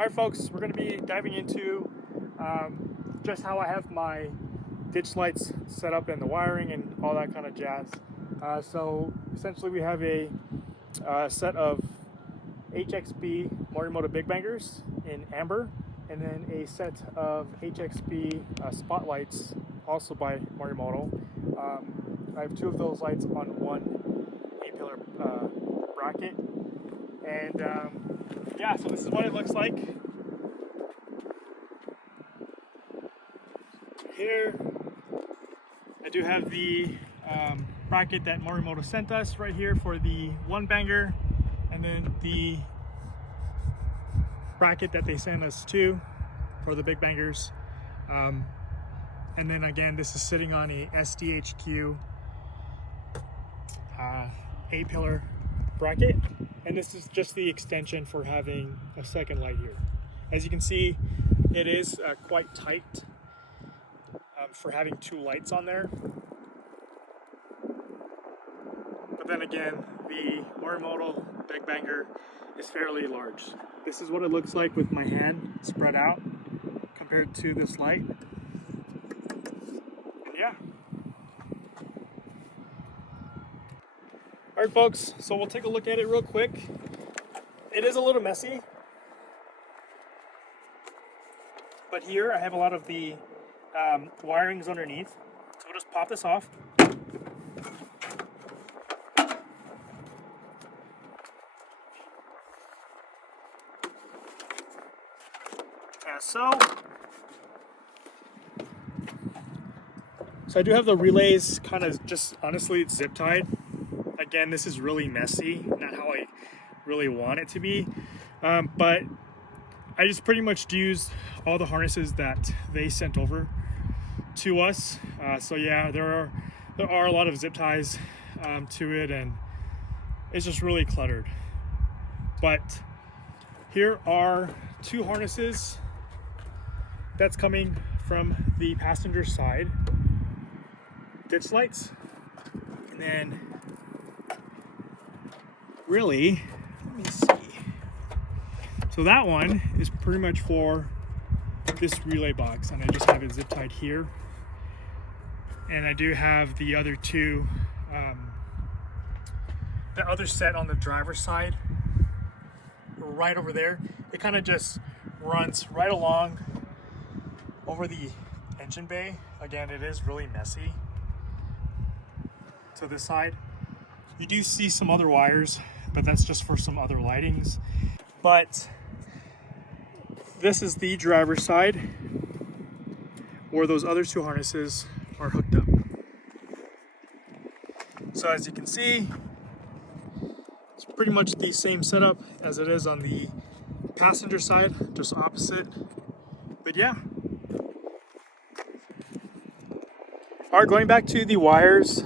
Alright folks, we're going to be diving into just how I have my ditch lights set up and the wiring and all that kind of jazz. So essentially we have a set of HXB Morimoto Big Bangers in amber, and then a set of HXB spotlights also by Morimoto. I have two of those lights on one 8-pillar bracket, and yeah, so this is what it looks like. Here I do have the bracket that Morimoto sent us right here for the one banger, and then the bracket that they sent us to for the big bangers. And then again, this is sitting on a SDHQ 8-pillar bracket, and this is just the extension for having a second light here. As you can see, it is quite tight for having two lights on there. But then again, the Morimoto Big Banger is fairly large. This is what it looks like with my hand spread out compared to this light. And yeah. Alright folks, so we'll take a look at it real quick. It is a little messy, but here I have a lot of the wirings underneath. So we'll just pop this off. As so. So I do have the relays kind of just honestly zip tied. Again, this is really messy, not how I really want it to be, but I just pretty much used all the harnesses that they sent over to us. So yeah, there are a lot of zip ties to it, and it's just really cluttered. But here are two harnesses that's coming from the passenger side ditch lights, and then really, let me see. So that one is pretty much for this relay box, and I just have it zip tied here. And I do have the other two, the other set on the driver's side, right over there. It kind of just runs right along over the engine bay. Again, it is really messy to this side. You do see some other wires, but that's just for some other lightings. But this is the driver's side where those other two harnesses are hooked up. So as you can see, it's pretty much the same setup as it is on the passenger side, just opposite. But yeah. All right, going back to the wires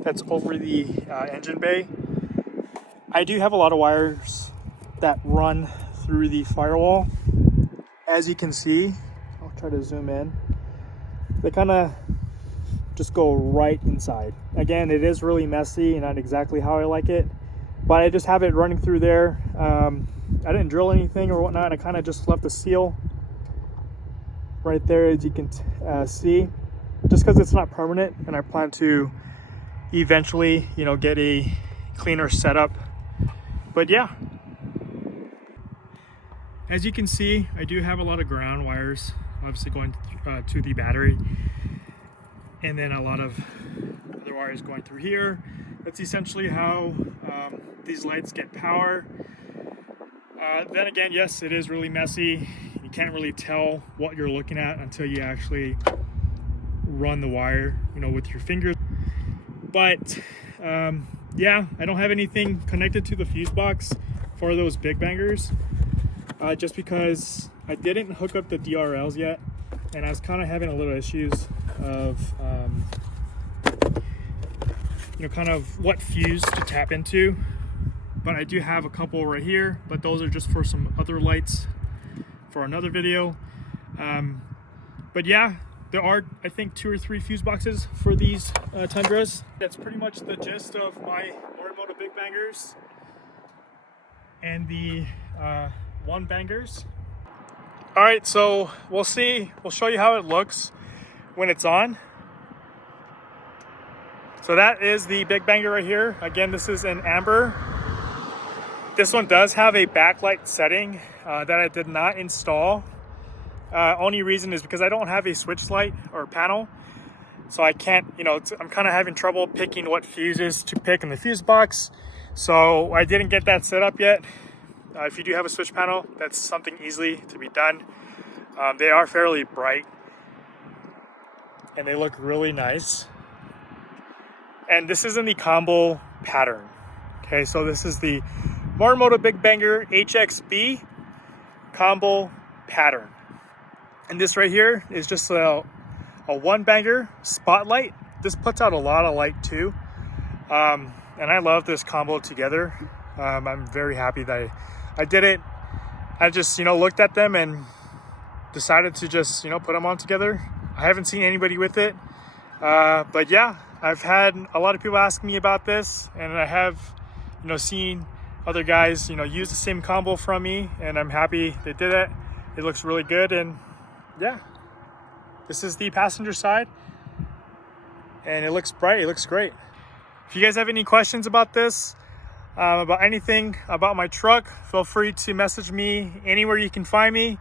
that's over the engine bay, I do have a lot of wires that run through the firewall. As you can see, I'll try to zoom in. They kind of just go right inside. Again, it is really messy and not exactly how I like it, but I just have it running through there. I didn't drill anything or whatnot. I kind of just left the seal right there, as you can see, just because it's not permanent, and I plan to eventually, get a cleaner setup. But yeah, as you can see, I do have a lot of ground wires, obviously going to the battery, and then a lot of other wires going through here. That's essentially how these lights get power. Then again, yes, it is really messy. You can't really tell what you're looking at until you actually run the wire, with your fingers. But yeah, I don't have anything connected to the fuse box for those big bangers, just because I didn't hook up the DRLs yet, and I was kind of having a little issues of kind of what fuse to tap into. But I do have a couple right here, but those are just for some other lights for another video. But yeah, there are, I think, 2 or 3 fuse boxes for these Tundras. That's pretty much the gist of my Big Bangers and the one bangers. All right, so we'll show you how it looks when it's on. So that is the Big Banger right here. Again, this is in amber. This one does have a backlight setting that I did not install. Only reason is because I don't have a switch light or panel. So I can't, I'm kind of having trouble picking what fuses to pick in the fuse box. So I didn't get that set up yet. If you do have a switch panel, that's something easily to be done. They are fairly bright and they look really nice. And this is in the combo pattern. Okay, so this is the Morimoto Big Banger HXB combo pattern. And this right here is just a one banger spotlight. This puts out a lot of light too. And I love this combo together. I'm very happy that I did it. I just, looked at them and decided to just, put them on together. I haven't seen anybody with it. But yeah, I've had a lot of people ask me about this, and I have, seen other guys, use the same combo from me, and I'm happy they did it. It looks really good, and yeah, this is the passenger side, and it looks bright. It looks great. If you guys have any questions about this, about anything about my truck, feel free to message me anywhere you can find me.